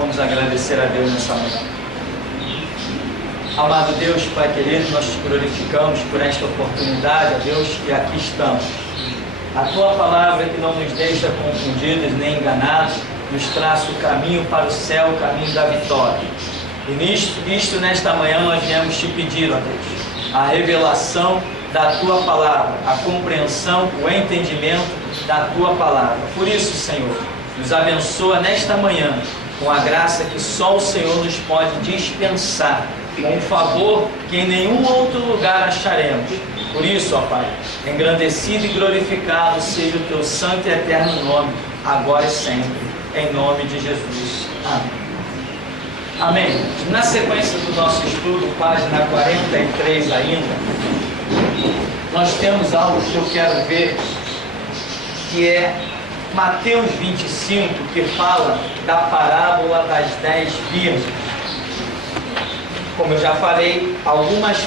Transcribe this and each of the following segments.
Vamos agradecer a Deus nessa manhã. Amado Deus, Pai querido, nós te glorificamos por esta oportunidade, ó Deus, que aqui estamos. A Tua palavra que não nos deixa confundidos nem enganados, nos traça o caminho para o céu, o caminho da vitória. E nisto nesta manhã, nós viemos te pedir, ó Deus, a revelação da Tua palavra, a compreensão, o entendimento da Tua palavra. Por isso, Senhor, nos abençoa nesta manhã, com a graça que só o Senhor nos pode dispensar, com um favor que em nenhum outro lugar acharemos. Por isso, ó Pai, engrandecido e glorificado seja o Teu santo e eterno nome, agora e sempre, em nome de Jesus. Amém. Amém. Na sequência do nosso estudo, página 43 ainda, nós temos algo que eu quero ver, que é Mateus 25, que fala da parábola das 10 virgens. Como eu já falei, algumas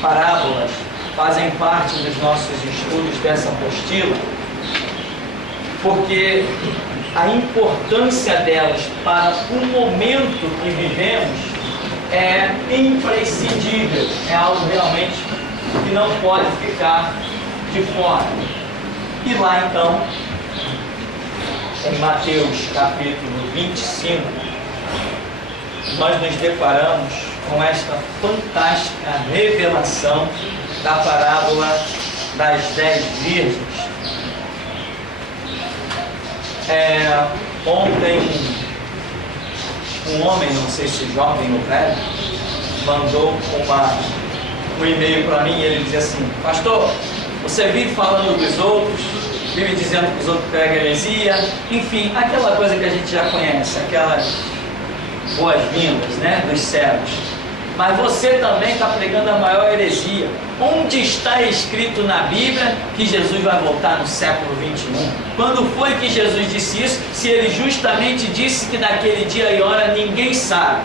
parábolas, fazem parte dos nossos estudos dessa apostila, porque a importância delas para o momento que vivemos é imprescindível, é algo realmente que não pode ficar de fora. E lá então, em Mateus capítulo 25, nós nos deparamos com esta fantástica revelação da parábola das 10 virgens. Ontem, um homem, não sei se jovem ou velho, mandou um e-mail para mim e ele dizia assim: pastor, você vive falando dos outros, vive dizendo que os outros pregam heresia, enfim, aquela coisa que a gente já conhece, aquelas boas-vindas, né, dos céus. Mas você também está pregando a maior heresia. Onde está escrito na Bíblia que Jesus vai voltar no século 21? Quando foi que Jesus disse isso? Se ele justamente disse que naquele dia e hora ninguém sabe.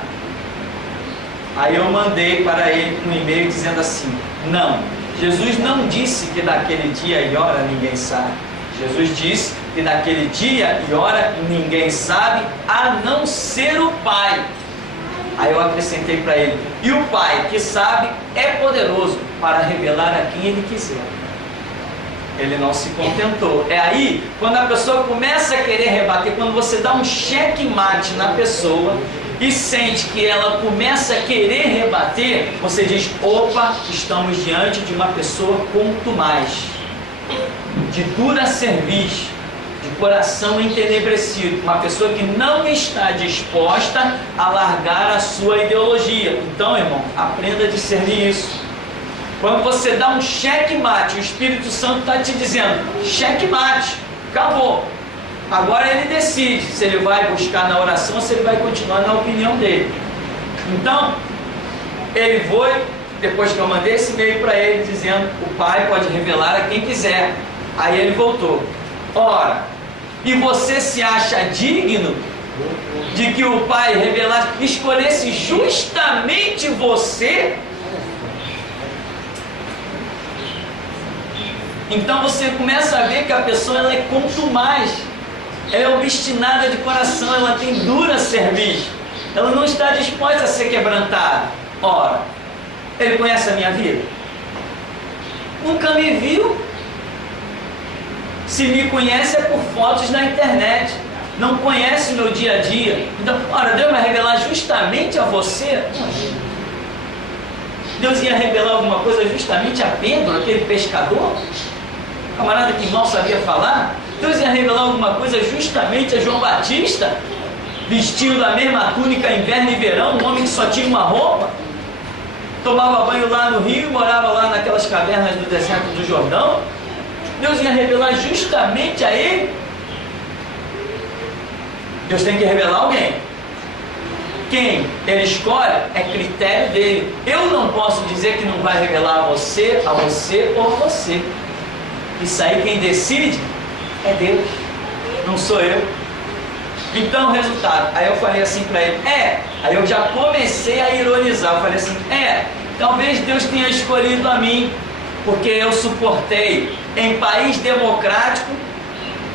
Aí eu mandei para ele um e-mail dizendo assim: não, Jesus não disse que naquele dia e hora ninguém sabe. Jesus disse que naquele dia e hora ninguém sabe, a não ser o Pai. Aí eu acrescentei para ele: e o Pai que sabe é poderoso para revelar a quem Ele quiser. Ele não se contentou. É aí, quando a pessoa começa a querer rebater, quando você dá um checkmate na pessoa e sente que ela começa a querer rebater, você diz: opa, estamos diante de uma pessoa contumaz, de dura cerviz, de coração entenebrecido, uma pessoa que não está disposta a largar a sua ideologia. Então, irmão, aprenda a discernir isso. Quando você dá um checkmate, o Espírito Santo está te dizendo: checkmate, acabou. Agora ele decide se ele vai buscar na oração ou se ele vai continuar na opinião dele. Então, ele foi, depois que eu mandei esse e-mail para ele dizendo: o Pai pode revelar a quem quiser. Aí ele voltou: ora, e você se acha digno de que o Pai revelasse, escolhesse justamente você? Então você começa a ver que a pessoa ela é contumaz, ela é obstinada de coração, ela tem dura cerviz, ela não está disposta a ser quebrantada. Ora, ele conhece a minha vida? Nunca me viu. Se me conhece é por fotos na internet, não conhece o meu dia a dia. Então, ora, Deus vai revelar justamente a você? Deus ia revelar alguma coisa justamente a Pedro, aquele pescador, camarada que mal sabia falar? Deus ia revelar alguma coisa justamente a João Batista, vestindo a mesma túnica inverno e verão, um homem que só tinha uma roupa, tomava banho lá no rio, morava lá naquelas cavernas do deserto do Jordão? Deus ia revelar justamente a ele? Deus tem que revelar alguém. Quem ele escolhe é critério dele. Eu não posso dizer que não vai revelar a você ou a você. Isso aí quem decide é Deus, não sou eu. Então, resultado, aí eu falei assim para ele: aí eu já comecei a ironizar, eu falei assim: talvez Deus tenha escolhido a mim, porque eu suportei em país democrático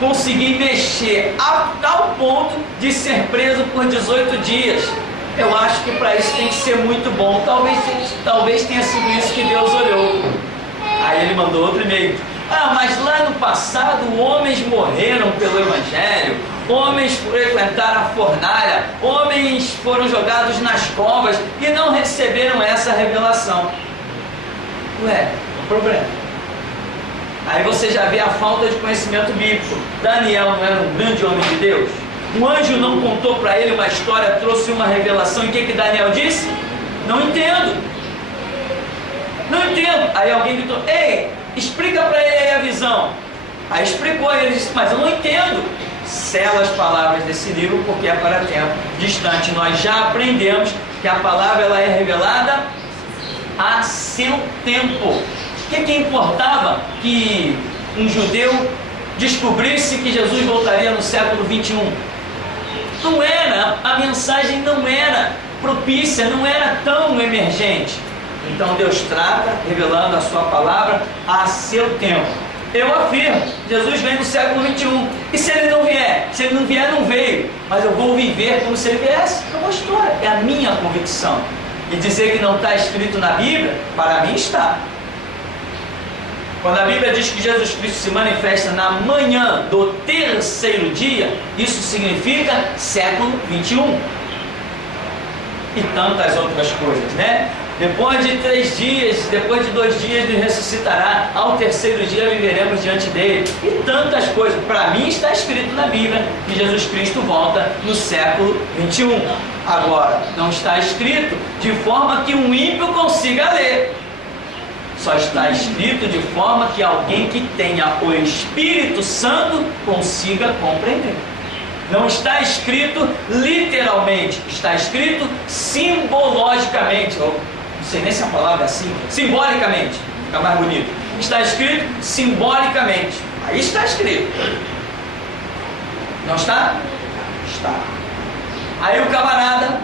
conseguir mexer a tal ponto de ser preso por 18 dias. Eu acho que para isso tem que ser muito bom. Talvez tenha sido isso que Deus olhou. Aí ele mandou outro e-mail. Mas lá no passado homens morreram pelo Evangelho, homens frequentaram a fornalha, homens foram jogados nas covas e não receberam essa revelação. Ué, o problema. Aí você já vê a falta de conhecimento bíblico. Daniel não era um grande homem de Deus? Um anjo não contou para ele uma história, trouxe uma revelação, e o que Daniel disse? Não entendo. Não entendo. Aí alguém gritou: ei, explica para ele aí a visão. Aí explicou, ele disse: mas eu não entendo. Sela as palavras desse livro, porque é para tempo distante. Nós já aprendemos que a palavra ela é revelada a seu tempo. O que importava que um judeu descobrisse que Jesus voltaria no século 21? Não era, a mensagem não era propícia, não era tão emergente. Então Deus trata, revelando a sua palavra a seu tempo. Eu afirmo, Jesus vem no século 21. E se ele não vier? Se ele não vier, não veio. Mas eu vou viver como se ele viesse. É uma história, é a minha convicção. E dizer que não está escrito na Bíblia, para mim está. Quando a Bíblia diz que Jesus Cristo se manifesta na manhã do terceiro dia, isso significa século 21. E tantas outras coisas, né? Depois de 3 dias, depois de 2 dias, ele ressuscitará. Ao terceiro dia viveremos diante dele. E tantas coisas. Para mim está escrito na Bíblia que Jesus Cristo volta no século 21. Agora, não está escrito de forma que um ímpio consiga ler. Só está escrito de forma que alguém que tenha o Espírito Santo consiga compreender. Não está escrito literalmente, está escrito simbologicamente. Não sei nem se a palavra é assim. Simbolicamente, fica mais bonito. Está escrito simbolicamente. Aí está escrito. Não está? Está. Aí o camarada,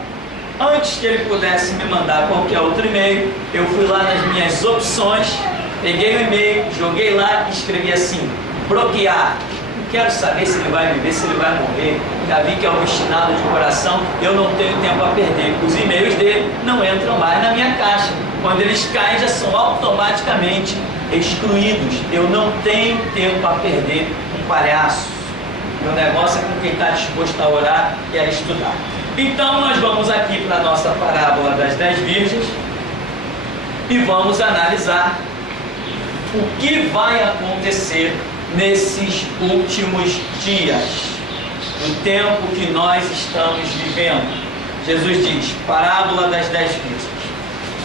antes que ele pudesse me mandar qualquer outro e-mail, eu fui lá nas minhas opções, peguei o e-mail, joguei lá e escrevi assim: bloquear. Não quero saber se ele vai viver, se ele vai morrer. Já vi que é obstinado de coração, eu não tenho tempo a perder. Os e-mails dele não entram mais na minha caixa. Quando eles caem, já são automaticamente excluídos. Eu não tenho tempo a perder com palhaço. Meu negócio é com quem está disposto a orar e a estudar. Então nós vamos aqui para a nossa parábola das 10 virgens e vamos analisar o que vai acontecer nesses últimos dias, no tempo que nós estamos vivendo. Jesus diz, parábola das 10 virgens: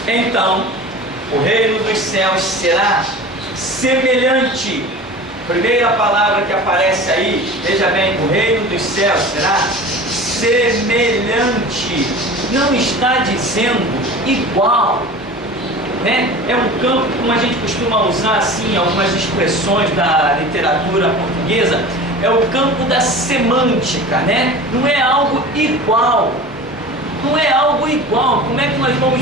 então o reino dos céus será semelhante. Primeira palavra que aparece aí, veja bem, o reino dos céus será semelhante, não está dizendo igual, né? É um campo, como a gente costuma usar assim, algumas expressões da literatura portuguesa, é o campo da semântica, né? Não é algo igual, não é algo igual. Como é que nós vamos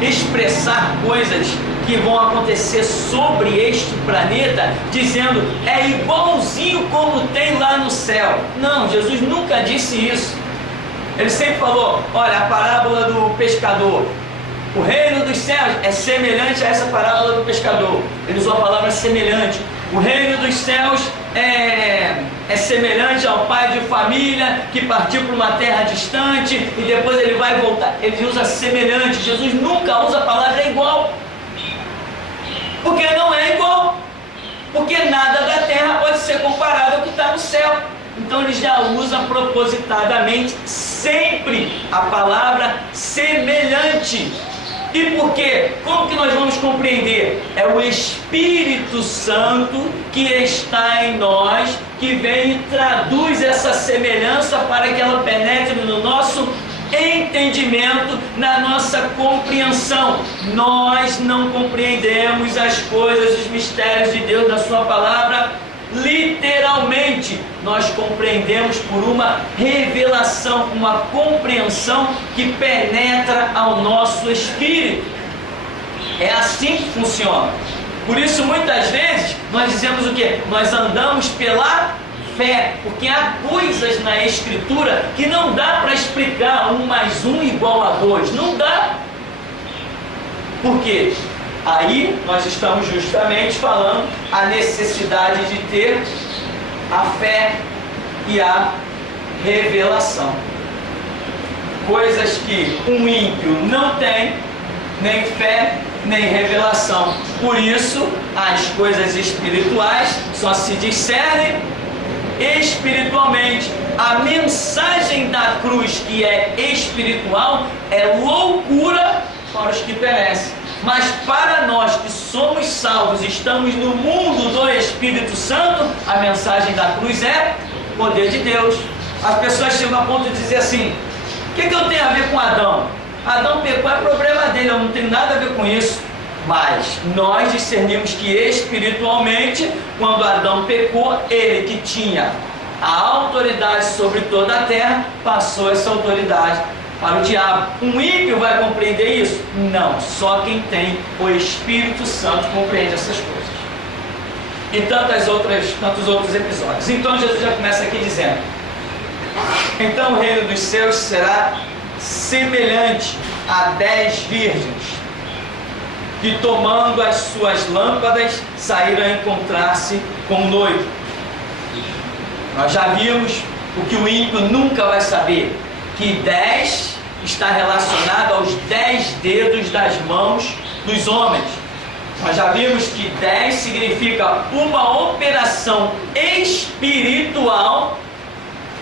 expressar coisas que vão acontecer sobre este planeta, dizendo é igualzinho como tem lá no céu? Não, Jesus nunca disse isso. Ele sempre falou, olha, a parábola do pescador, o reino dos céus é semelhante a essa parábola do pescador. Ele usou a palavra semelhante. O reino dos céus é semelhante ao pai de família que partiu para uma terra distante e depois ele vai voltar. Ele usa semelhante. Jesus nunca usa a palavra igual. Porque não é igual. Porque nada da terra pode ser comparado ao que está no céu. Então ele já usa propositadamente sempre a palavra semelhante. E por quê? Como que nós vamos compreender? É o Espírito Santo que está em nós, que vem e traduz essa semelhança para que ela penetre no nosso entendimento, na nossa compreensão. Nós não compreendemos as coisas, os mistérios de Deus, da sua palavra, literalmente. Nós compreendemos por uma revelação, uma compreensão que penetra ao nosso espírito. É assim que funciona. Por isso, muitas vezes, nós dizemos o quê? Nós andamos pela fé, porque há coisas na Escritura que não dá para explicar 1 mais 1 igual a 2, não dá. Por quê? Aí nós estamos justamente falando a necessidade de ter a fé e a revelação. Coisas que um ímpio não tem, nem fé, nem revelação. Por isso, as coisas espirituais só se discernem espiritualmente. A mensagem da cruz, que é espiritual, é loucura para os que perecem. Mas para nós que somos salvos, estamos no mundo do Espírito Santo, a mensagem da cruz é poder de Deus. As pessoas chegam a ponto de dizer assim: o que eu tenho a ver com Adão? Adão pecou, é problema dele, eu não tenho nada a ver com isso. Mas nós discernimos que espiritualmente, quando Adão pecou, ele que tinha a autoridade sobre toda a terra, passou essa autoridade para o diabo. Um ímpio vai compreender isso? Não, só quem tem o Espírito Santo compreende essas coisas. E tantos outros episódios. Então Jesus já começa aqui dizendo: então o reino dos céus será semelhante a 10 virgens que, tomando as suas lâmpadas, saíram a encontrar-se com o noivo. Nós já vimos o que o ímpio nunca vai saber, que 10 está relacionado aos 10 dedos das mãos dos homens. Nós já vimos que 10 significa uma operação espiritual,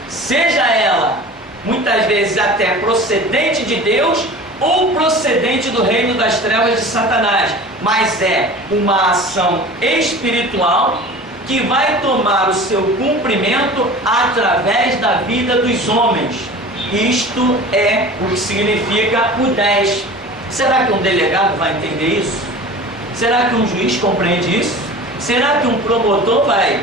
seja ela muitas vezes até procedente de Deus ou procedente do reino das trevas de Satanás, mas é uma ação espiritual que vai tomar o seu cumprimento através da vida dos homens. Isto é o que significa o 10. Será que um delegado vai entender isso? Será que um juiz compreende isso? Será que um promotor vai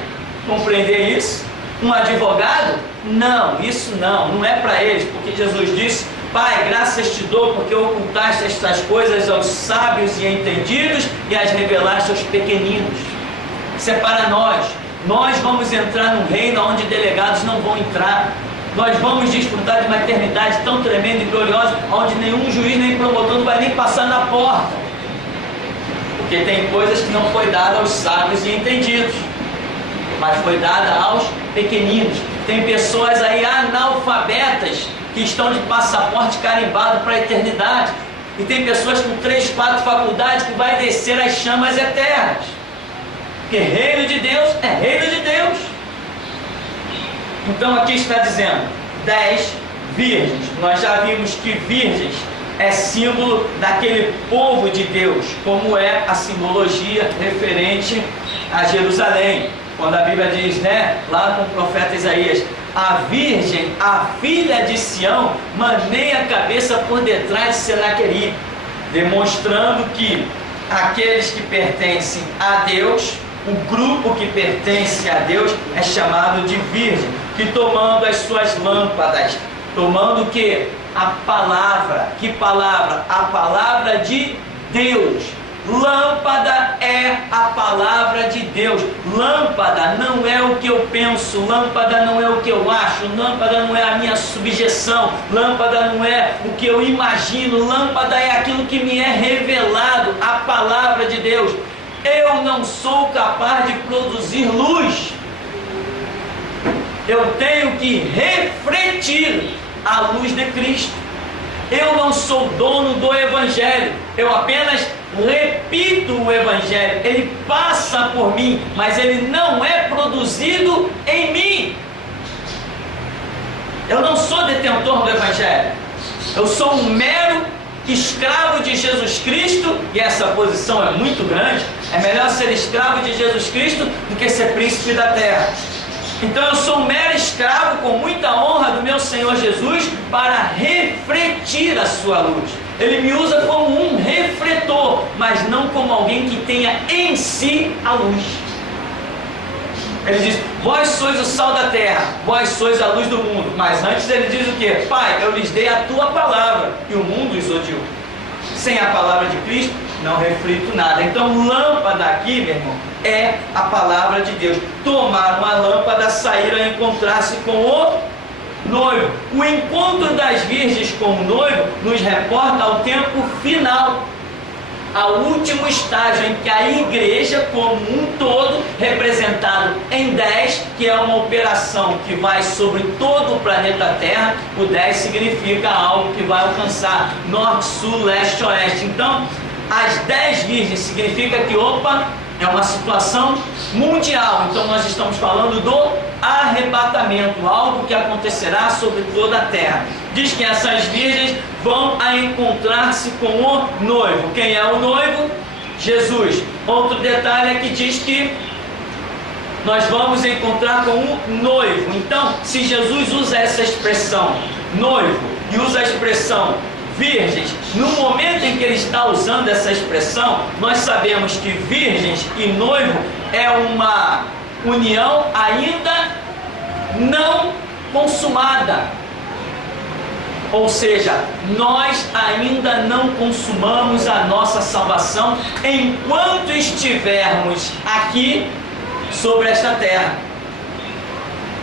compreender isso? Um advogado? Não, isso não é para eles, porque Jesus disse: Pai, graças te dou porque ocultaste estas coisas aos sábios e entendidos e as revelaste aos pequeninos. Isso é para nós. Nós vamos entrar num reino onde delegados não vão entrar. Nós vamos desfrutar de uma eternidade tão tremenda e gloriosa, onde nenhum juiz nem promotor não vai nem passar na porta. Porque tem coisas que não foi dada aos sábios e entendidos, mas foi dada aos pequeninos. Tem pessoas aí analfabetas que estão de passaporte carimbado para a eternidade. E tem pessoas com 3, 4 faculdades que vai descer as chamas eternas. Porque reino de Deus é reino de Deus. Então aqui está dizendo 10 virgens. Nós já vimos que virgens é símbolo daquele povo de Deus, como é a simbologia referente a Jerusalém. Quando a Bíblia diz, lá com o profeta Isaías: a virgem, a filha de Sião, maneia a cabeça por detrás de Senaqueribe, demonstrando que aqueles que pertencem a Deus, o grupo que pertence a Deus, é chamado de virgem, que tomando as suas lâmpadas, tomando o que? A palavra. Que palavra? A palavra de Deus. Lâmpada é a palavra de Deus. Lâmpada não é o que eu penso, lâmpada não é o que eu acho, lâmpada não é a minha subjeção, lâmpada não é o que eu imagino, lâmpada é aquilo que me é revelado, a palavra de Deus. Eu não sou capaz de produzir luz, eu tenho que refletir a luz de Cristo. Eu não sou dono do Evangelho, eu apenas repito o Evangelho. Ele passa por mim, mas ele não é produzido em mim. Eu não sou detentor do Evangelho, eu sou um mero escravo de Jesus Cristo, e essa posição é muito grande. É melhor ser escravo de Jesus Cristo do que ser príncipe da terra. Então eu sou um mero escravo com muita honra do meu Senhor Jesus para refletir a sua luz. Ele me usa como um refletor, mas não como alguém que tenha em si a luz. Ele diz: vós sois o sal da terra, vós sois a luz do mundo. Mas antes ele diz o quê? Pai, eu lhes dei a tua palavra e o mundo os odiou. sem a palavra de Cristo, não reflito nada. Então, lâmpada aqui, meu irmão, é a palavra de Deus. Tomaram a lâmpada, saíram a encontrar-se com o noivo. O encontro das virgens com o noivo nos reporta ao tempo final, ao último estágio em que a igreja como um todo, representado em 10, que é uma operação que vai sobre todo o planeta Terra. O 10 significa algo que vai alcançar norte, sul, leste, oeste. Então, as 10 virgens significa que, é uma situação mundial. Então nós estamos falando do arrebatamento, algo que acontecerá sobre toda a terra. Diz que essas virgens vão a encontrar-se com o noivo. Quem é o noivo? Jesus. Outro detalhe é que diz que nós vamos encontrar com o noivo. Então, se Jesus usa essa expressão noivo e usa a expressão virgens, no momento em que ele está usando essa expressão, nós sabemos que virgens e noivo é uma união ainda não consumada. Ou seja, nós ainda não consumamos a nossa salvação enquanto estivermos aqui sobre esta terra.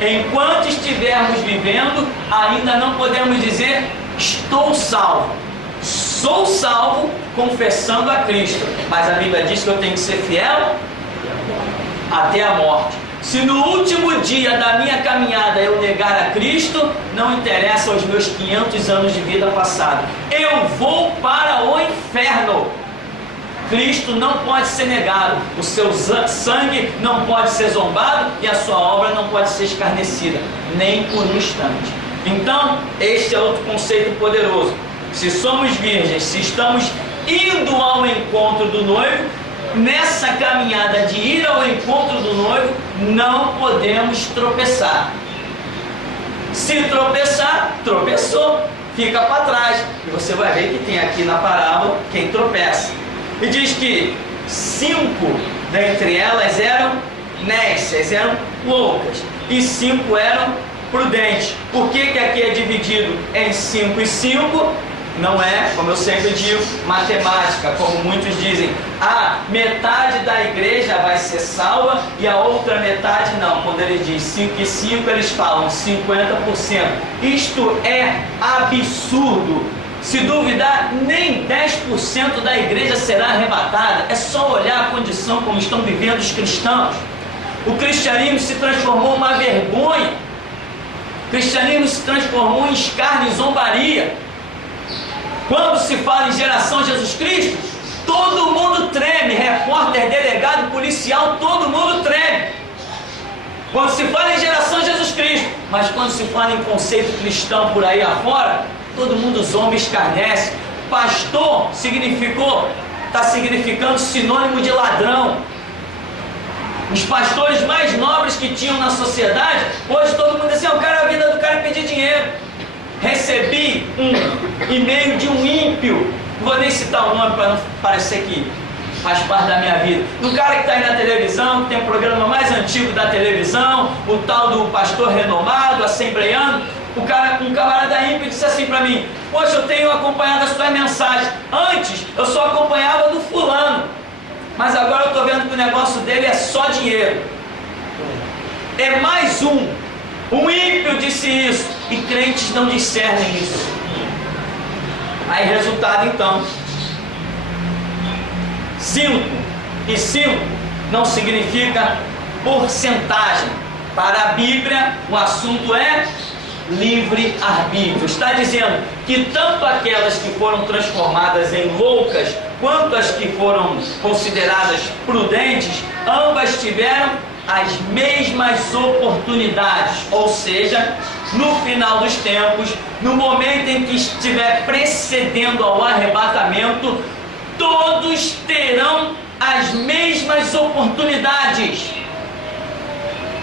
Enquanto estivermos vivendo, ainda não podemos dizer estou salvo. Sou salvo confessando a Cristo, mas a Bíblia diz que eu tenho que ser fiel até a morte. Se no último dia da minha caminhada eu negar a Cristo, não interessa os meus 500 anos de vida passada, eu vou para o inferno. Cristo não pode ser negado, o seu sangue não pode ser zombado e a sua obra não pode ser escarnecida, nem por um instante. Então, este é outro conceito poderoso. Se somos virgens, se estamos indo ao encontro do noivo, nessa caminhada de ir ao encontro do noivo, não podemos tropeçar. Se tropeçar, tropeçou, fica para trás. E você vai ver que tem aqui na parábola quem tropeça. E diz que 5 dentre elas eram nécias, eram loucas, e 5 eram prudentes. Por que aqui é dividido em 5 e 5? Não é, como eu sempre digo, matemática, como muitos dizem, metade da igreja vai ser salva e a outra metade não. Quando ele diz 5 e 5, eles falam 50%. Isto é absurdo. Se duvidar, nem 10% da igreja será arrebatada. É só olhar a condição como estão vivendo os cristãos. O cristianismo se transformou em uma vergonha. O cristianismo se transformou em escárnio e zombaria. Quando se fala em geração Jesus Cristo, todo mundo treme. Repórter, delegado, policial, todo mundo treme. Quando se fala em geração Jesus Cristo, mas quando se fala em conceito cristão por aí afora, todo mundo zomba e escarnece. Pastor está significando sinônimo de ladrão. Os pastores mais nobres que tinham na sociedade, hoje todo mundo diz assim, a vida do cara é pedir dinheiro. Recebi um e-mail de um ímpio, não vou nem citar o nome para não parecer que faz parte da minha vida, do cara que está aí na televisão, que tem o programa mais antigo da televisão, o tal do pastor renomado, assembleiano. Um camarada ímpio disse assim para mim, poxa, eu tenho acompanhado as suas mensagens, antes eu só acompanhava do fulano, mas agora eu estou vendo que o negócio dele é só dinheiro. É mais um ímpio disse isso, e crentes não discernem isso. Aí resultado então, 5 e 5 não significa porcentagem. Para a Bíblia o assunto é livre-arbítrio. Está dizendo que tanto aquelas que foram transformadas em loucas, quanto as que foram consideradas prudentes, ambas tiveram as mesmas oportunidades. Ou seja, no final dos tempos, no momento em que estiver precedendo ao arrebatamento, todos terão as mesmas oportunidades.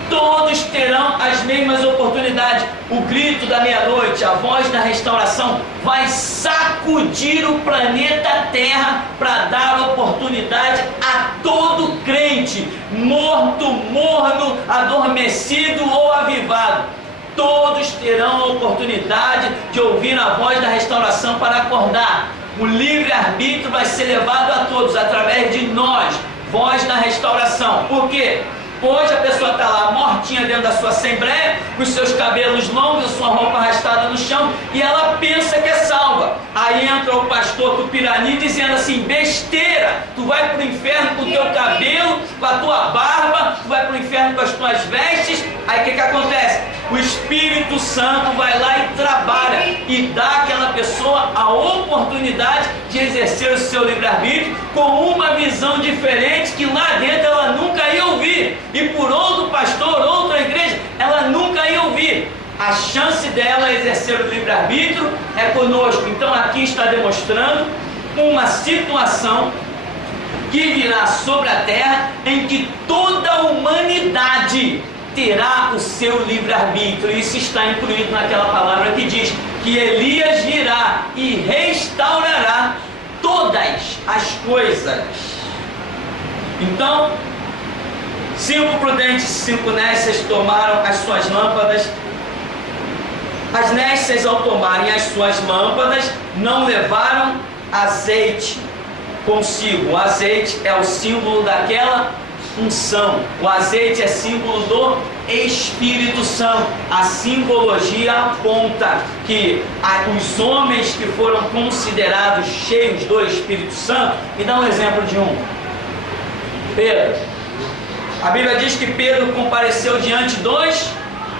Todos terão as mesmas oportunidades. O grito da meia-noite, a voz da restauração, vai sacudir o planeta Terra para dar oportunidade a todo crente, morto, morno, adormecido ou avivado. Todos terão a oportunidade de ouvir a voz da restauração para acordar. O livre-arbítrio vai ser levado a todos, através de nós, voz na restauração. Por quê? Hoje a pessoa está lá mortinha dentro da sua assembleia, com os seus cabelos longos, a sua roupa arrastada no chão, e ela pensa que é salva. Aí entra o pastor Tupirani dizendo assim: besteira, tu vai para o inferno com o teu cabelo, com a tua barba, tu vai para o inferno com as tuas vestes. Aí o que acontece? O Espírito Santo vai lá e trabalha e dá àquela pessoa a oportunidade de exercer o seu livre-arbítrio com uma visão diferente que lá dentro ela nunca ia ouvir. E por outro pastor, outra igreja, ela nunca ia ouvir. A chance dela exercer o livre-arbítrio é conosco. Então aqui está demonstrando uma situação que virá sobre a terra em que toda a humanidade terá o seu livre-arbítrio. Isso está incluído naquela palavra que diz que Elias virá e restaurará todas as coisas. Então, 5 prudentes e 5 nécias tomaram as suas lâmpadas. As nécias, ao tomarem as suas lâmpadas, não levaram azeite consigo. O azeite é o símbolo daquela unção. O azeite é símbolo do Espírito Santo. A simbologia aponta que os homens que foram considerados cheios do Espírito Santo, e dá um exemplo de um: Pedro. A Bíblia diz que Pedro compareceu diante dos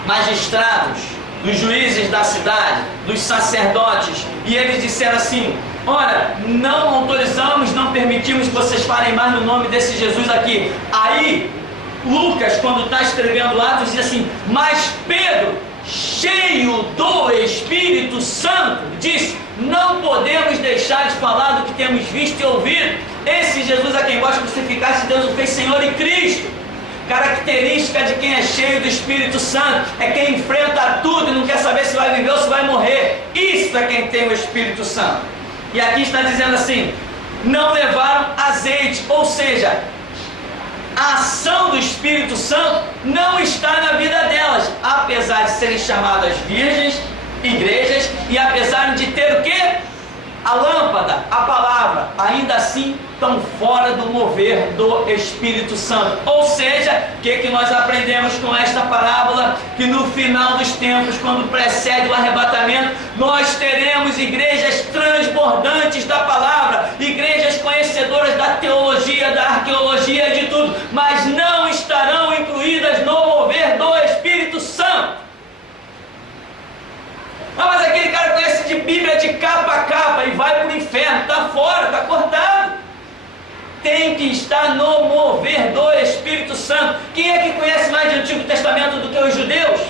magistrados, dos juízes da cidade, dos sacerdotes, e eles disseram assim: ora, não autorizamos, não permitimos que vocês falem mais no nome desse Jesus aqui. Aí Lucas, quando está escrevendo Atos, diz assim: mas Pedro, cheio do Espírito Santo, disse: não podemos deixar de falar do que temos visto e ouvido. Esse Jesus a quem vós crucificaste, Deus o fez Senhor e Cristo. Característica de quem é cheio do Espírito Santo é quem enfrenta tudo e não quer saber se vai viver ou se vai morrer. Isso é quem tem o Espírito Santo. E aqui está dizendo assim: não levaram azeite, ou seja, a ação do Espírito Santo não está na vida delas, apesar de serem chamadas virgens, igrejas, e apesar de ter o quê? A lâmpada, a palavra, ainda assim estão fora do mover do Espírito Santo. Ou seja, o que nós aprendemos com esta parábola? Que no final dos tempos, quando precede o arrebatamento, nós teremos igrejas transbordantes da palavra, igrejas conhecedoras da teologia, da arqueologia e de tudo, mas não estarão incluídas no mover do Espírito Santo. Ah, mas aquele cara conhece de Bíblia de capa a capa e vai para o inferno, está fora, está cortado. Tem que estar no mover do Espírito Santo. Quem é que conhece mais de Antigo Testamento do que os judeus?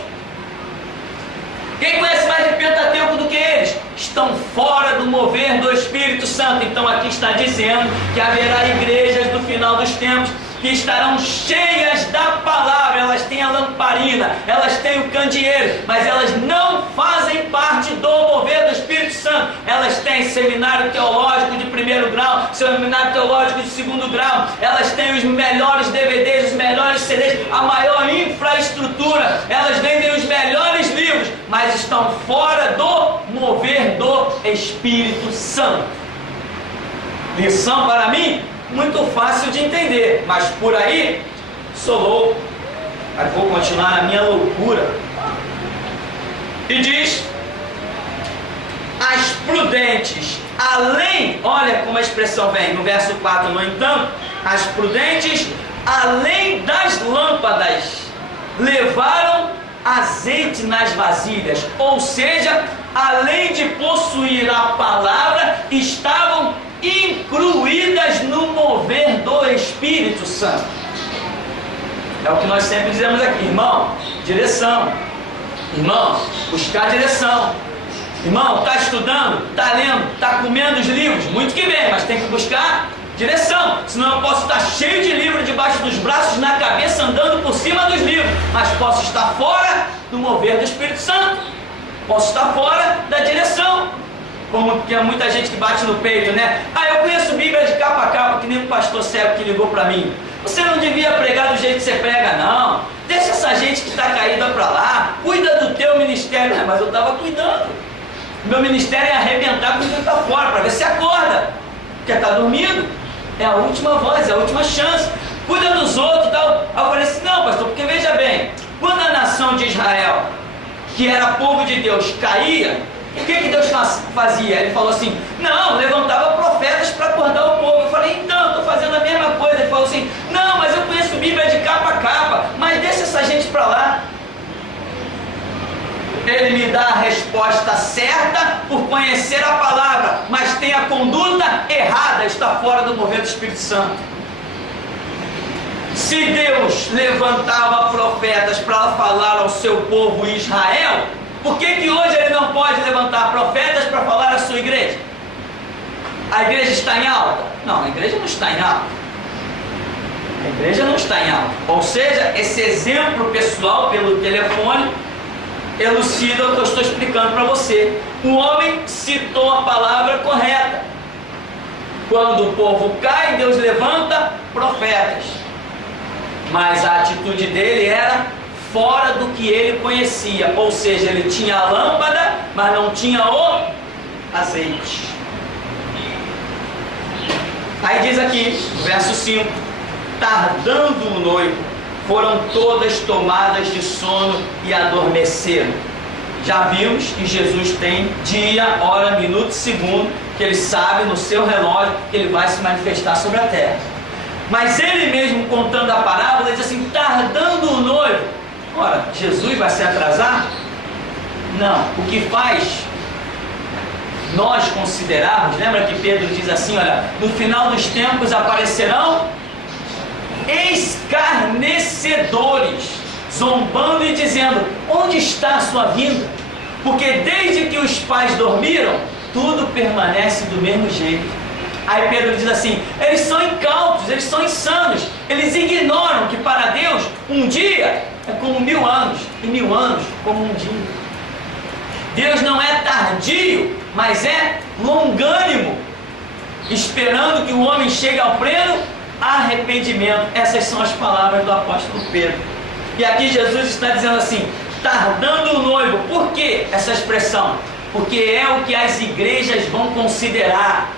Quem conhece mais de Pentateuco do que eles? Estão fora do mover do Espírito Santo. Então aqui está dizendo que haverá igrejas no final dos tempos que estarão cheias da palavra. Elas têm a lamparina, elas têm o candeeiro, mas elas não fazem parte do mover do Espírito Santo. Elas têm seminário teológico de 1º grau, seminário teológico de 2º grau, elas têm os melhores DVDs, os melhores CDs, a maior infraestrutura, elas vendem os melhores livros, mas estão fora do mover do Espírito Santo. Lição para mim? Muito fácil de entender, mas por aí sou louco. Aí vou continuar na minha loucura. E diz: as prudentes, além, olha como a expressão vem no verso 4, no entanto, as prudentes, além das lâmpadas, levaram azeite nas vasilhas, ou seja, além de possuir a palavra, estavam incluídas no mover do Espírito Santo. É o que nós sempre dizemos aqui, irmão, direção. Irmão, buscar direção. Irmão, está estudando, está lendo, está comendo os livros, muito que bem, mas tem que buscar direção. Senão eu posso estar cheio de livro debaixo dos braços, na cabeça, andando por cima dos livros, mas posso estar fora do mover do Espírito Santo. Posso estar fora da direção. Como que há muita gente que bate no peito, né? Ah, eu conheço Bíblia de capa a capa, que nem um pastor cego que ligou para mim. Você não devia pregar do jeito que você prega, não. Deixa essa gente que está caída para lá. Cuida do teu ministério. Mas eu estava cuidando. Meu ministério é arrebentar com quem está fora, para ver se acorda. Porque está dormindo. É a última voz, é a última chance. Cuida dos outros e tal. Aí eu falei assim, não, pastor, porque veja bem, quando a nação de Israel, que era povo de Deus, caía, o que Deus fazia? Ele falou assim, não, levantava profetas para acordar o povo. Eu falei, então, eu estou fazendo a mesma coisa. Ele falou assim, não, mas eu conheço Bíblia de capa a capa, mas deixa essa gente para lá. Ele me dá a resposta certa por conhecer a palavra, mas tem a conduta errada, está fora do mover do Espírito Santo. Se Deus levantava profetas para falar ao seu povo Israel, por que hoje Ele não pode levantar profetas para falar à sua igreja? A igreja está em alta? Não, a igreja não está em alta. A igreja não está em alta. Ou seja, esse exemplo pessoal pelo telefone elucida o que eu estou explicando para você. O homem citou a palavra correta. Quando o povo cai, Deus levanta profetas. Mas a atitude dele era fora do que ele conhecia. Ou seja, ele tinha a lâmpada, mas não tinha o azeite. Aí diz aqui, verso 5: tardando o noivo, foram todas tomadas de sono e adormeceram. Já vimos que Jesus tem dia, hora, minuto e segundo, que ele sabe no seu relógio que ele vai se manifestar sobre a terra. Mas ele mesmo contando a parábola, ele diz assim, tardando o noivo. Ora, Jesus vai se atrasar? Não. O que faz nós considerarmos, lembra que Pedro diz assim, olha, no final dos tempos aparecerão escarnecedores, zombando e dizendo, onde está a sua vinda? Porque desde que os pais dormiram, tudo permanece do mesmo jeito. Aí Pedro diz assim, eles são incautos, eles são insanos, eles ignoram que para Deus um dia é como 1000 anos, e 1000 anos como um dia. Deus não é tardio, mas é longânimo, esperando que o homem chegue ao pleno arrependimento. Essas são as palavras do apóstolo Pedro. E aqui Jesus está dizendo assim, tardando o noivo. Por que essa expressão? Porque é o que as igrejas vão considerar.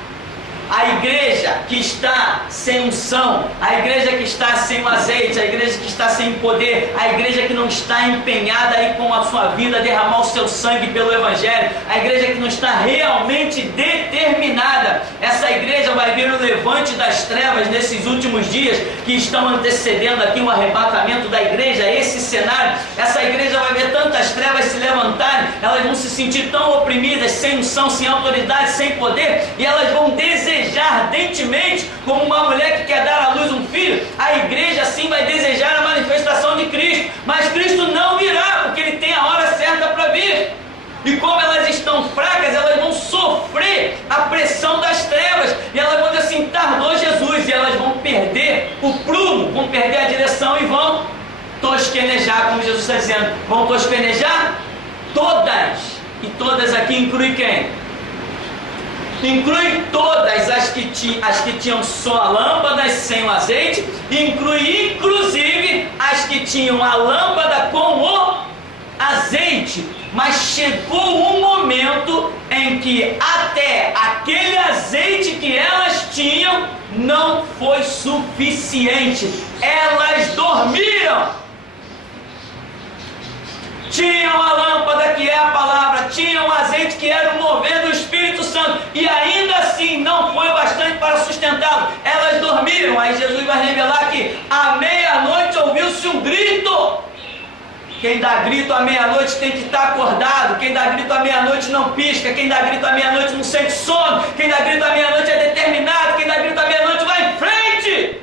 A igreja que está sem unção, a igreja que está sem o azeite, a igreja que está sem poder, a igreja que não está empenhada aí com a sua vida a derramar o seu sangue pelo Evangelho, a igreja que não está realmente determinada. Essa igreja vai ver o levante das trevas nesses últimos dias que estão antecedendo aqui o arrebatamento da igreja, esse cenário. Essa igreja vai ver tantas trevas se levantarem, elas vão se sentir tão oprimidas, sem unção, sem autoridade, sem poder, e elas vão desejar ardentemente, como uma mulher que quer dar à luz um filho, a igreja sim vai desejar a manifestação de Cristo, mas Cristo não virá, porque Ele tem a hora certa para vir. E como elas estão fracas, elas vão sofrer a pressão das trevas, e elas vão dizer assim, tardou Jesus, e elas vão perder o prumo, vão perder a direção e vão tosquenejar, como Jesus está dizendo. Vão tosquenejar todas, e todas aqui inclui quem? Inclui todas as que tinham só lâmpadas sem o azeite, inclui inclusive as que tinham a lâmpada com o azeite. Mas chegou um momento em que até aquele azeite que elas tinham não foi suficiente. Elas dormiram. Tinham a lâmpada que é a palavra, tinham o azeite que era o mover do Espírito Santo, e ainda assim não foi bastante para sustentá-lo. Elas dormiram. Aí Jesus vai revelar que à meia-noite ouviu-se um grito. Quem dá grito à meia-noite tem que estar acordado. Quem dá grito à meia-noite não pisca. Quem dá grito à meia-noite não sente sono. Quem dá grito à meia-noite é determinado. Quem dá grito à meia-noite vai em frente.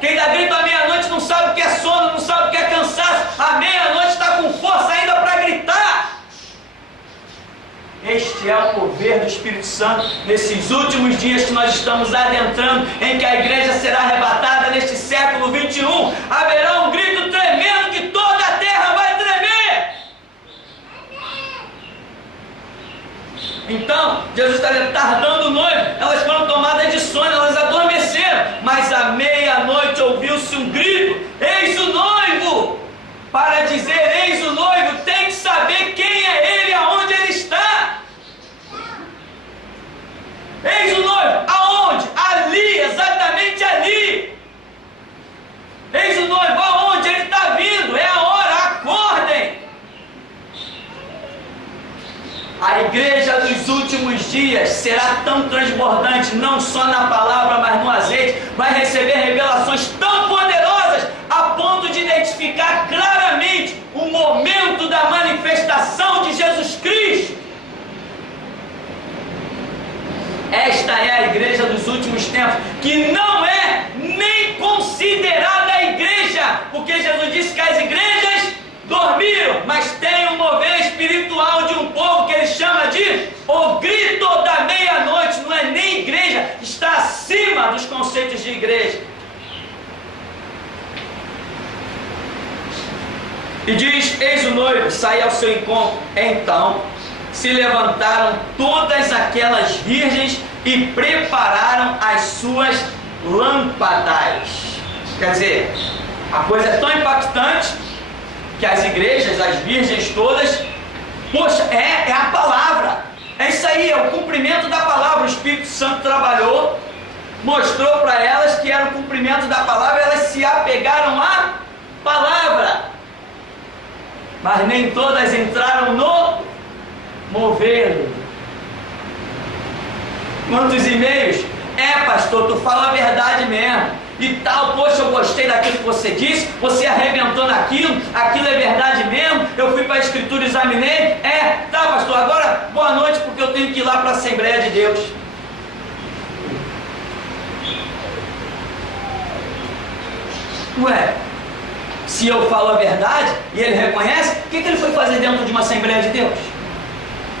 Quem dá grito à meia-noite não sabe o que é sono, não sabe o que é cansaço. À meia-noite está com força ainda para gritar. Este é o mover do Espírito Santo nesses últimos dias que nós estamos adentrando, em que a igreja será arrebatada neste século 21. Haverá um grito tremendo que toda a terra vai tremer. Então, Jesus está tardando o noivo. Elas foram tomadas de sono, elas adormeceram. Mas à meia-noite ouviu-se um grito: eis o noivo! Para dizer eis o noivo, tem que saber quem é ele, aonde ele está. A igreja dos últimos dias será tão transbordante, não só na palavra, mas no azeite, vai receber revelações tão poderosas, a ponto de identificar claramente o momento da manifestação de Jesus Cristo. Esta é a igreja dos últimos tempos, que não é nem considerada a igreja, porque Jesus disse que as igrejas dormiram, mas tem um mover espiritual de um povo que ele chama de o grito da meia-noite. Não é nem igreja, está acima dos conceitos de igreja. E diz: eis o noivo, sai ao seu encontro. Então se levantaram todas aquelas virgens e prepararam as suas lâmpadas. Quer dizer, a coisa é tão impactante que as igrejas, as virgens todas, poxa, é a palavra, é isso aí, é o cumprimento da palavra. O Espírito Santo trabalhou, mostrou para elas que era o cumprimento da palavra, elas se apegaram à palavra, mas nem todas entraram no mover. Quantos e-mails? Pastor, tu fala a verdade mesmo e tal, poxa, eu gostei daquilo que você disse, você arrebentou naquilo, aquilo é verdade mesmo, eu fui para a Escritura e examinei, tá, pastor, agora boa noite, porque eu tenho que ir lá para a Assembleia de Deus. Ué, se eu falo a verdade e ele reconhece, o que ele foi fazer dentro de uma Assembleia de Deus?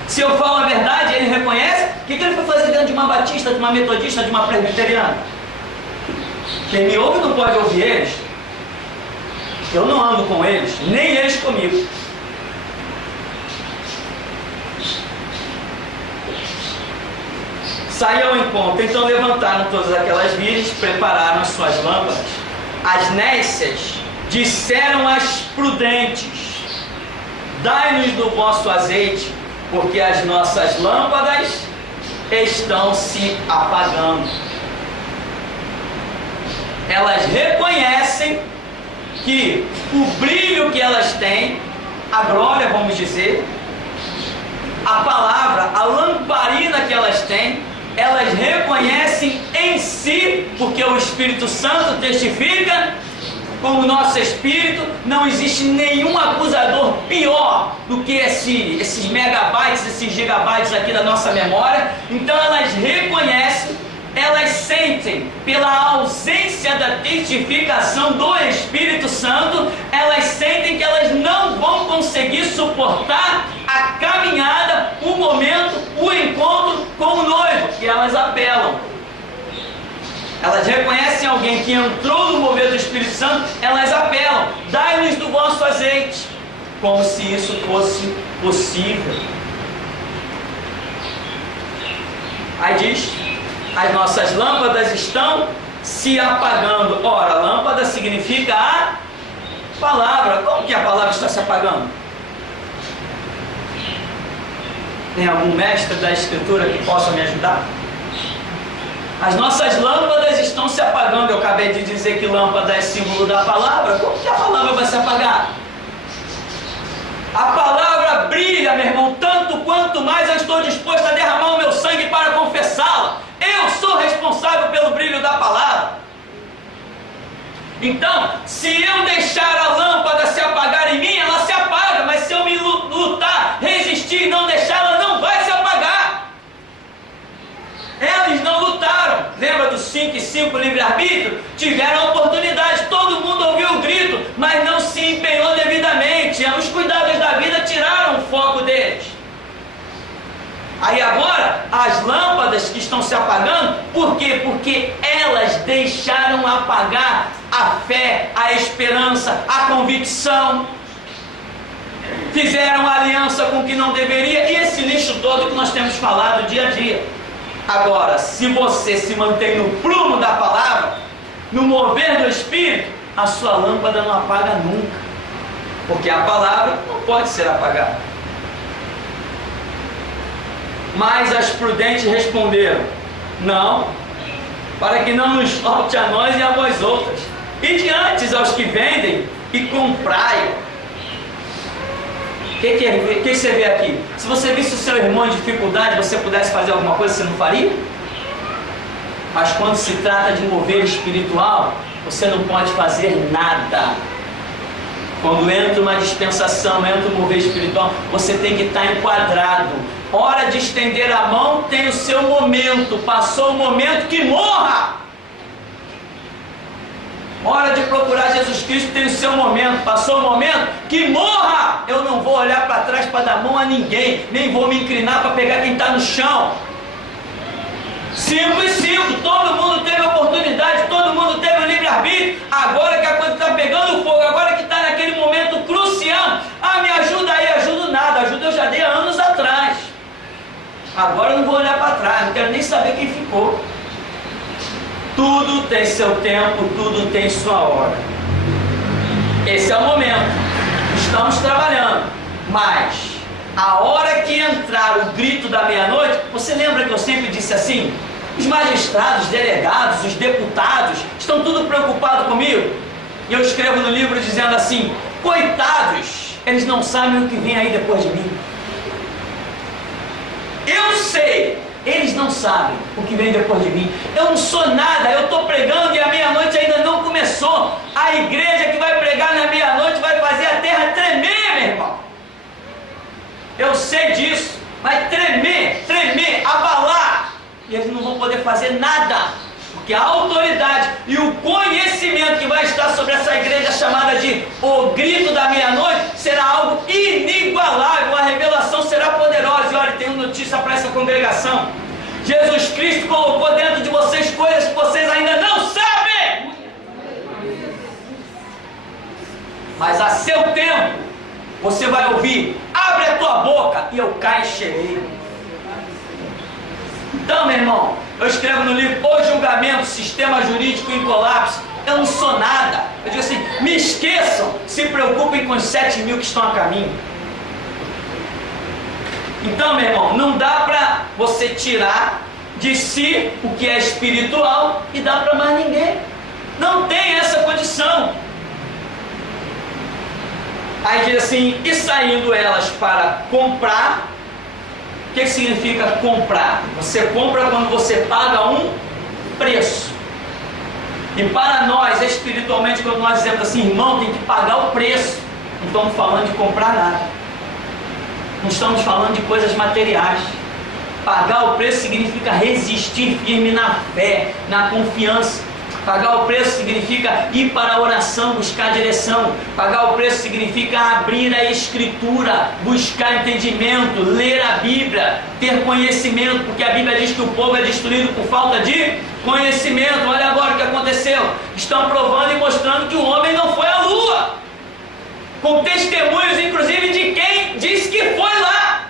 Se eu falo a verdade e ele reconhece, o que ele foi fazer dentro de uma batista, de uma metodista, de uma presbiteriana? Quem me ouve não pode ouvir eles. Eu não ando com eles, nem eles comigo. Saiu ao encontro, então levantaram todas aquelas virgens, prepararam as suas lâmpadas. As nécias disseram às prudentes: dai-nos do vosso azeite, porque as nossas lâmpadas estão se apagando. Elas reconhecem que o brilho que elas têm, a glória, vamos dizer, a palavra, a lamparina que elas têm, elas reconhecem em si, porque o Espírito Santo testifica com o nosso espírito. Não existe nenhum acusador pior do que esses megabytes, esses gigabytes aqui da nossa memória. Então elas reconhecem, elas sentem, pela ausência da testificação do Espírito Santo, elas sentem que elas não vão conseguir suportar a caminhada, o momento, o encontro com o noivo, e elas apelam. Elas reconhecem alguém que entrou no mover do Espírito Santo, elas apelam: dai-nos do vosso azeite, como se isso fosse possível. Aí diz: as nossas lâmpadas estão se apagando. Ora, lâmpada significa a palavra. Como que a palavra está se apagando? Tem algum mestre da Escritura que possa me ajudar? As nossas lâmpadas estão se apagando. Eu acabei de dizer que lâmpada é símbolo da palavra. Como que a palavra vai se apagar? A palavra brilha, meu irmão, tanto quanto mais eu estou disposto a derramar o meu sangue para confessá-la. Eu sou responsável pelo brilho da palavra. Então, se eu deixar a lâmpada se apagar em mim, ela se apaga. Mas se eu me lutar, resistir e não deixar, ela não vai se apagar. Eles não lutaram. Lembra dos 5 e 5 livre-arbítrio? Tiveram a oportunidade, todo mundo ouviu o grito, mas não se empenhou devidamente. Os cuidados da vida tiraram o foco deles. Aí agora, as lâmpadas que estão se apagando, por quê? Porque elas deixaram apagar a fé, a esperança, a convicção. Fizeram aliança com o que não deveria, e esse lixo todo que nós temos falado dia a dia. Agora, se você se mantém no prumo da palavra, no mover do Espírito, a sua lâmpada não apaga nunca, porque a palavra não pode ser apagada. Mas as prudentes responderam: não, para que não nos falte a nós e a vós outras, e diante aos que vendem e comprai. O que você vê aqui? Se você visse o seu irmão em dificuldade, você pudesse fazer alguma coisa, você não faria? Mas quando se trata de mover espiritual, você não pode fazer nada. Quando entra uma dispensação, entra um mover espiritual, você tem que estar enquadrado. Hora de estender a mão tem o seu momento. Passou o momento, que morra! Hora de procurar Jesus Cristo tem o seu momento. Passou o momento, que morra! Eu não vou olhar para trás para dar mão a ninguém, nem vou me inclinar para pegar quem está no chão. 5 e 5, todo mundo teve oportunidade, todo mundo teve o livre-arbítrio. Agora que a coisa está pegando fogo, agora que está naquele momento crucial, me ajuda aí, ajudo nada, ajuda eu já dei há anos atrás. Agora eu não vou olhar para trás, não quero nem saber quem ficou. Tudo tem seu tempo, tudo tem sua hora. Esse é o momento, estamos trabalhando, mas a hora que entrar o grito da meia-noite, você lembra que eu sempre disse assim? Os magistrados, os delegados, os deputados, estão tudo preocupados comigo. E eu escrevo no livro dizendo assim: coitados, eles não sabem o que vem aí depois de mim. Eu sei, eles não sabem o que vem depois de mim. Eu não sou nada, eu estou pregando e a meia-noite ainda não começou. A igreja que vai pregar na meia-noite vai fazer a terra tremer, meu irmão. Eu sei disso, vai tremer, abalar, e eles não vão poder fazer nada, porque a autoridade e o conhecimento que vai estar sobre essa igreja chamada de o grito da meia-noite será algo inigualável, a revelação será poderosa. E olha, tem uma notícia para essa congregação: Jesus Cristo colocou dentro de vocês coisas que vocês ainda não sabem, mas a seu tempo você vai ouvir: abre a tua boca e eu caixerei. Então, meu irmão, eu escrevo no livro O Julgamento, Sistema Jurídico em Colapso. Eu não sou nada. Eu digo assim: me esqueçam, se preocupem com os 7 mil que estão a caminho. Então, meu irmão, não dá para você tirar de si o que é espiritual e dar para mais ninguém. Não tem essa condição. Aí diz assim: e saindo elas para comprar. O que significa comprar? Você compra quando você paga um preço. E para nós, espiritualmente, quando nós dizemos assim: irmão, tem que pagar o preço, não estamos falando de comprar nada. Não estamos falando de coisas materiais. Pagar o preço significa resistir firme na fé, na confiança. Pagar o preço significa ir para a oração, buscar direção. Pagar o preço significa abrir a Escritura, buscar entendimento, ler a Bíblia, ter conhecimento, porque a Bíblia diz que o povo é destruído por falta de conhecimento. Olha agora o que aconteceu: estão provando e mostrando que o homem não foi à lua, com testemunhos inclusive de quem disse que foi lá.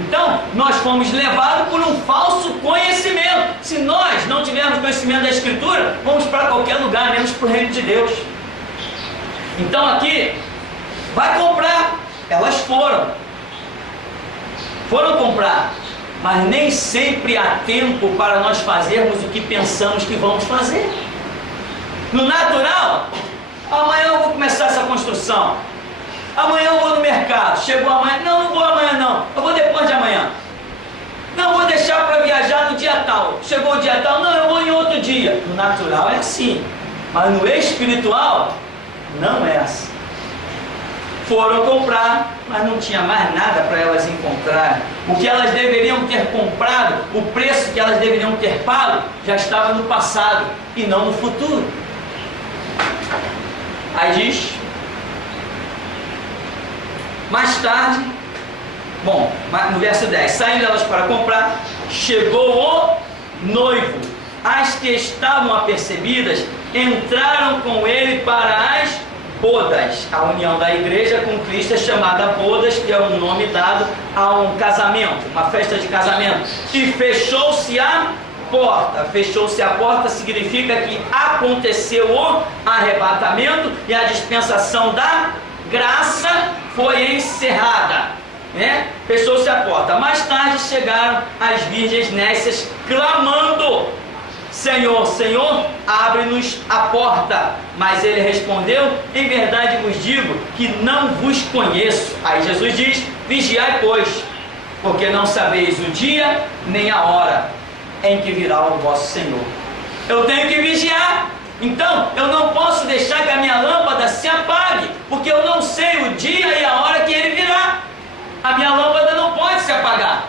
Então, nós fomos levados por um falso conhecimento. Se nós não tivermos conhecimento da Escritura, vamos para qualquer lugar, menos para o reino de Deus. Então aqui, vai comprar. Elas foram comprar, mas nem sempre há tempo para nós fazermos o que pensamos que vamos fazer. No natural, amanhã eu vou começar essa construção. Amanhã eu vou no mercado. Chegou amanhã. Não vou amanhã não. Eu vou depois de amanhã. Não, vou deixar para viajar no dia tal. Chegou o dia tal. Não, eu vou em outro dia. No natural é assim. Mas no espiritual, não é assim. Foram comprar, mas não tinha mais nada para elas encontrarem. O que elas deveriam ter comprado, o preço que elas deveriam ter pago, já estava no passado e não no futuro. Aí diz: mais tarde, no verso 10, saindo elas para comprar, chegou o noivo. As que estavam apercebidas entraram com ele para as bodas. A união da igreja com Cristo é chamada bodas, que é um nome dado a um casamento, uma festa de casamento. E fechou-se a porta. Fechou-se a porta significa que aconteceu o arrebatamento e a dispensação da graça foi encerrada, né? Fechou-se a porta. Mais tarde chegaram as virgens nécias clamando: Senhor, Senhor, abre-nos a porta. Mas ele respondeu: em verdade vos digo que não vos conheço. Aí Jesus diz: vigiai, pois, porque não sabeis o dia nem a hora em que virá o vosso Senhor. Eu tenho que vigiar. Então, eu não posso deixar que a minha lâmpada se apague, porque eu não sei o dia e a hora que ele virá. A minha lâmpada não pode se apagar.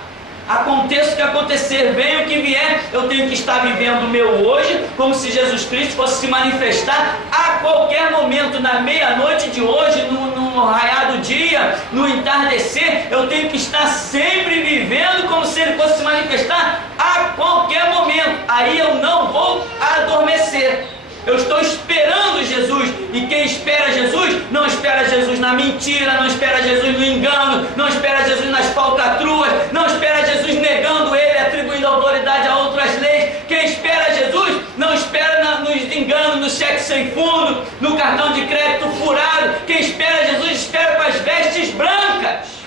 Aconteça o que acontecer, venha o que vier, eu tenho que estar vivendo o meu hoje, como se Jesus Cristo fosse se manifestar a qualquer momento, na meia-noite de hoje, no raiar do dia, no entardecer. Eu tenho que estar sempre vivendo como se ele fosse se manifestar a qualquer momento. Aí eu não vou adormecer. Eu estou esperando Jesus, e quem espera Jesus, não espera Jesus na mentira, não espera Jesus no engano, não espera Jesus nas falcatruas, não espera Jesus negando ele, atribuindo autoridade a outras leis. Quem espera Jesus, não espera nos enganos, no cheque sem fundo, no cartão de crédito furado. Quem espera Jesus, espera com as vestes brancas.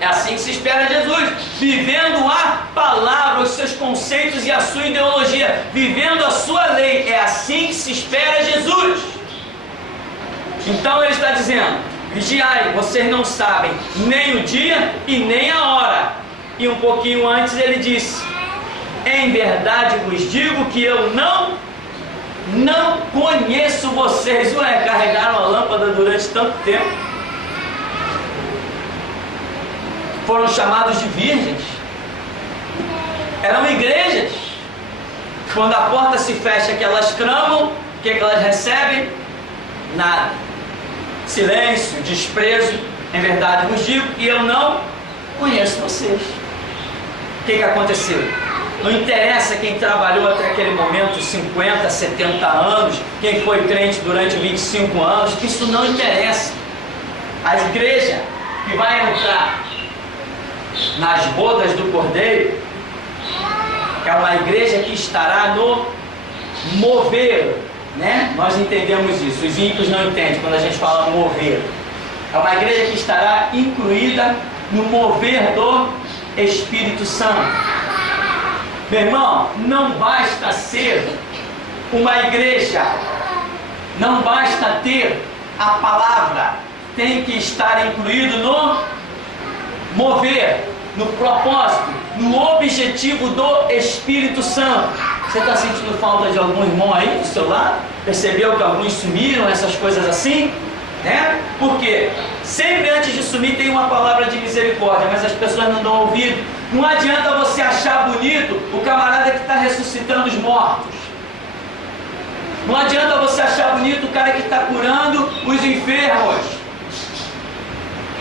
É assim que se espera Jesus, vivendo a palavra, os seus conceitos e a sua ideologia, vivendo a sua lei. É assim que se espera Jesus. Então ele está dizendo: vigiai, vocês não sabem nem o dia e nem a hora. E um pouquinho antes ele disse: em verdade vos digo que eu não conheço vocês. Ué, carregaram a lâmpada durante tanto tempo, foram chamados de virgens, eram igrejas. Quando a porta se fecha, que elas clamam, o que elas recebem? Nada. Silêncio, desprezo. Em verdade vos digo que eu não conheço vocês. O que aconteceu? Não interessa quem trabalhou até aquele momento 50, 70 anos, quem foi crente durante 25 anos, isso não interessa. A igreja que vai entrar nas bodas do Cordeiro é uma igreja que estará no mover, né? Nós entendemos isso, os ímpios não entendem quando a gente fala mover. É uma igreja que estará incluída no mover do Espírito Santo. Meu irmão, não basta ser uma igreja, não basta ter a palavra, tem que estar incluído no mover, no propósito, no objetivo do Espírito Santo. Você está sentindo falta de algum irmão aí do seu lado? Percebeu que alguns sumiram, essas coisas assim? Né? Porque sempre antes de sumir tem uma palavra de misericórdia, mas as pessoas não dão ouvido. Não adianta você achar bonito o camarada que está ressuscitando os mortos. Não adianta você achar bonito o cara que está curando os enfermos.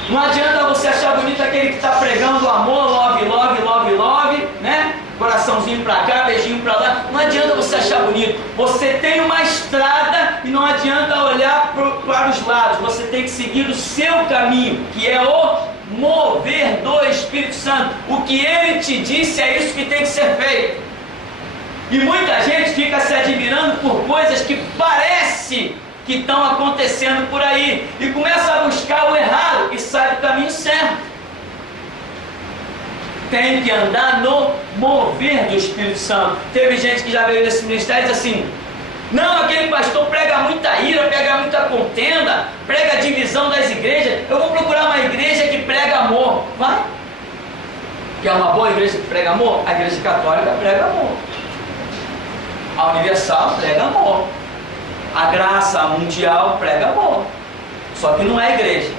Não adianta você achar bonito aquele que está pregando amor, love, love, love, love, né? Coraçãozinho para cá, beijinho para lá. Não adianta você achar bonito. Você tem uma estrada e não adianta olhar para os lados. Você tem que seguir o seu caminho, que é o mover do Espírito Santo. O que ele te disse é isso que tem que ser feito. E muita gente fica se admirando por coisas que parece que estão acontecendo por aí, e começa a buscar o errado e sai do caminho certo. Tem que andar no mover do Espírito Santo. Teve gente que já veio desse ministério e diz assim: não, aquele pastor prega muita ira, prega muita contenda, prega divisão das igrejas. Eu vou procurar uma igreja que prega amor. Vai. Quer uma boa igreja que prega amor? A igreja católica prega amor, a universal prega amor, a graça mundial prega amor. Só que não é igreja,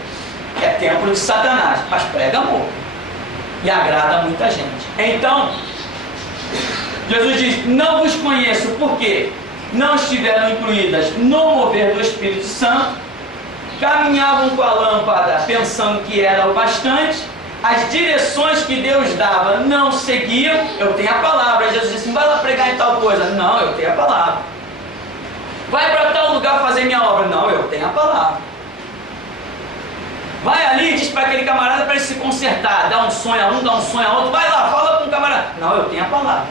é templo de Satanás, mas prega amor e agrada muita gente. Então Jesus diz: não vos conheço, porque não estiveram incluídas no mover do Espírito Santo, caminhavam com a lâmpada pensando que era o bastante, as direções que Deus dava não seguiam. Eu tenho a palavra. Jesus disse assim: vai lá pregar em tal coisa. Não, eu tenho a palavra. Vai para tal lugar fazer minha obra. Não, eu tenho a palavra. Vai ali e diz para aquele camarada para ele se consertar, dá um sonho a um, dá um sonho a outro. Vai lá, fala com o camarada. Não, eu tenho a palavra.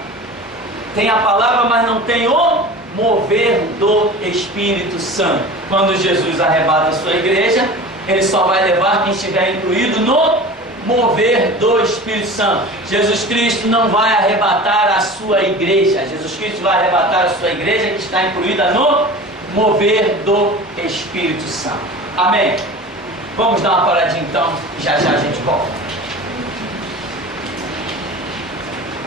Tem a palavra, mas não tem o mover do Espírito Santo. Quando Jesus arrebata a sua igreja, ele só vai levar quem estiver incluído no mover do Espírito Santo. Jesus Cristo não vai arrebatar a sua igreja. Jesus Cristo vai arrebatar a sua igreja que está incluída no mover do Espírito Santo. Amém? Vamos dar uma paradinha então, já já a gente volta.